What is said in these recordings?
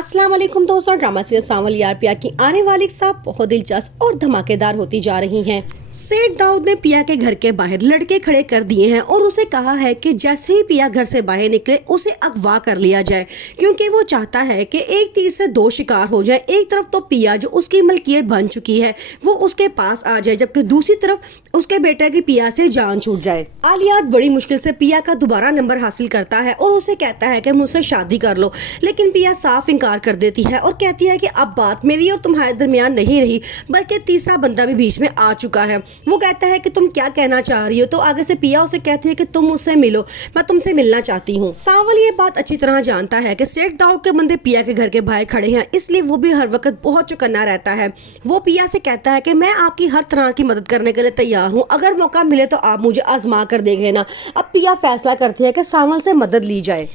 अस्सलाम वालेकुम दोस्तों, ड्रामा सीरियल सांवल यार पिया की आने वाली साहब बहुत दिलचस्प और धमाकेदार होती जा रही हैं। सेठ दाऊद ने पिया के घर के बाहर लड़के खड़े कर दिए हैं और उसे कहा है कि जैसे ही पिया घर से बाहर निकले उसे अगवा कर लिया जाए, क्योंकि वो चाहता है कि एक तीर से दो शिकार हो जाए। एक तरफ तो पिया जो उसकी मलकियत बन चुकी है वो उसके पास आ जाए, जबकि दूसरी तरफ उसके बेटे की पिया से जान छूट जाए। आलिया बड़ी मुश्किल से पिया का दोबारा नंबर हासिल करता है और उसे कहता है कि मुझसे शादी कर लो, लेकिन पिया साफ इनकार कर देती है और कहती है कि अब बात मेरी और तुम्हारे दरमियान नहीं रही, बल्कि तीसरा बंदा भी बीच में आ चुका है। वो कहता है कि तुम क्या कहना चाह रही हो, तो आगे से पिया उसे कहती है कि तुम मुझसे मिलो, मैं तुमसे मिलना चाहती हूँ। सांवल ये बात अच्छी तरह जानता है कि सेठ दाऊद के बंदे पिया के घर के बाहर खड़े हैं, इसलिए वो भी हर वक्त बहुत चौकन्ना रहता है। वो पिया से कहता है कि मैं आपकी हर तरह की मदद करने के लिए तैयार हूँ, अगर मौका मिले तो आप मुझे आजमा कर देख लेना। अब पिया फैसला करती है कि सांवल से मदद ली जाए।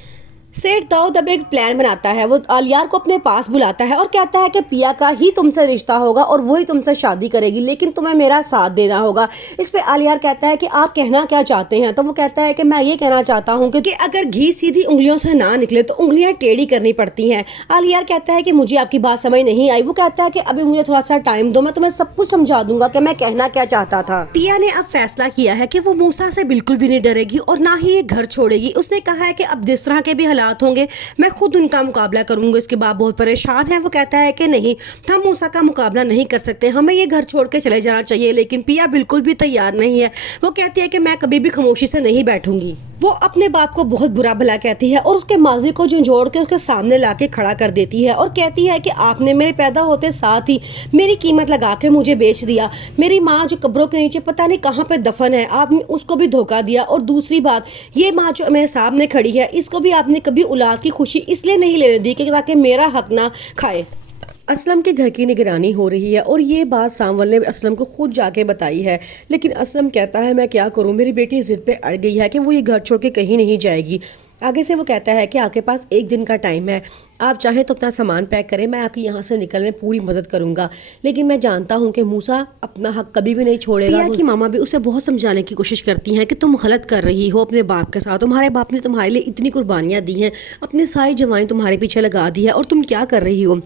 सेठ दाऊद अब एक प्लान बनाता है। वो आलियार को अपने पास बुलाता है और कहता है कि पिया का ही तुमसे रिश्ता होगा और वही तुमसे शादी करेगी, लेकिन तुम्हें मेरा साथ देना होगा। इस पे आलियार कहता है कि आप कहना क्या चाहते हैं, तो वो कहता है कि मैं ये कहना चाहता हूँ कि अगर घी सीधी उंगलियों से ना निकले तो उंगलियां टेढ़ी करनी पड़ती हैं। आलियार कहता है कि मुझे आपकी बात समझ नहीं आई। वो कहता है कि अभी मुझे थोड़ा सा टाइम दो, मैं तुम्हें सब कुछ समझा दूंगा कि मैं कहना क्या चाहता था। पिया ने अब फैसला किया है कि वो मूसा से बिल्कुल भी नहीं डरेगी और ना ही ये घर छोड़ेगी। उसने कहा है कि अब जिस तरह के भी होंगे मैं खुद उनका मुकाबला करूंगा। इसके बाद बहुत परेशान है। वो कहता है कि नहीं, हम मूसा का मुकाबला नहीं कर सकते, हमें ये घर छोड़ के चले जाना चाहिए, लेकिन पिया बिल्कुल भी तैयार नहीं है। वो कहती है कि मैं कभी भी खामोशी से नहीं बैठूंगी। वो अपने बाप को बहुत बुरा भला कहती है और उसके माजी को झंझोड़ के उसके सामने लाके खड़ा कर देती है और कहती है कि आपने मेरे पैदा होते साथ ही मेरी कीमत लगा के मुझे बेच दिया। मेरी माँ जो कब्रों के नीचे पता नहीं कहाँ पे दफन है, आपने उसको भी धोखा दिया। और दूसरी बात, ये माँ जो मेरे सामने खड़ी है, इसको भी आपने कभी औलाद की खुशी इसलिए नहीं लेने दी कि ताकि मेरा हक ना खाए। असलम के घर की निगरानी हो रही है और ये बात सांवल ने असलम को खुद जाके बताई है, लेकिन असलम कहता है मैं क्या करूं, मेरी बेटी जिद पे अड़ गई है कि वो ये घर छोड़ के कहीं नहीं जाएगी। आगे से वो कहता है कि आपके पास एक दिन का टाइम है, आप चाहें तो अपना सामान पैक करें, मैं आपकी यहाँ से निकलने में पूरी मदद करूंगा, लेकिन मैं जानता हूँ कि मूसा अपना हक कभी भी नहीं छोड़ेगा। पिया की मामा भी उसे बहुत समझाने की कोशिश करती हैं कि तुम गलत कर रही हो अपने बाप के साथ, तुम्हारे बाप ने तुम्हारे लिए इतनी कुर्बानियाँ दी हैं, अपनी सारी जवानी तुम्हारे पीछे लगा दी है और तुम क्या कर रही हो।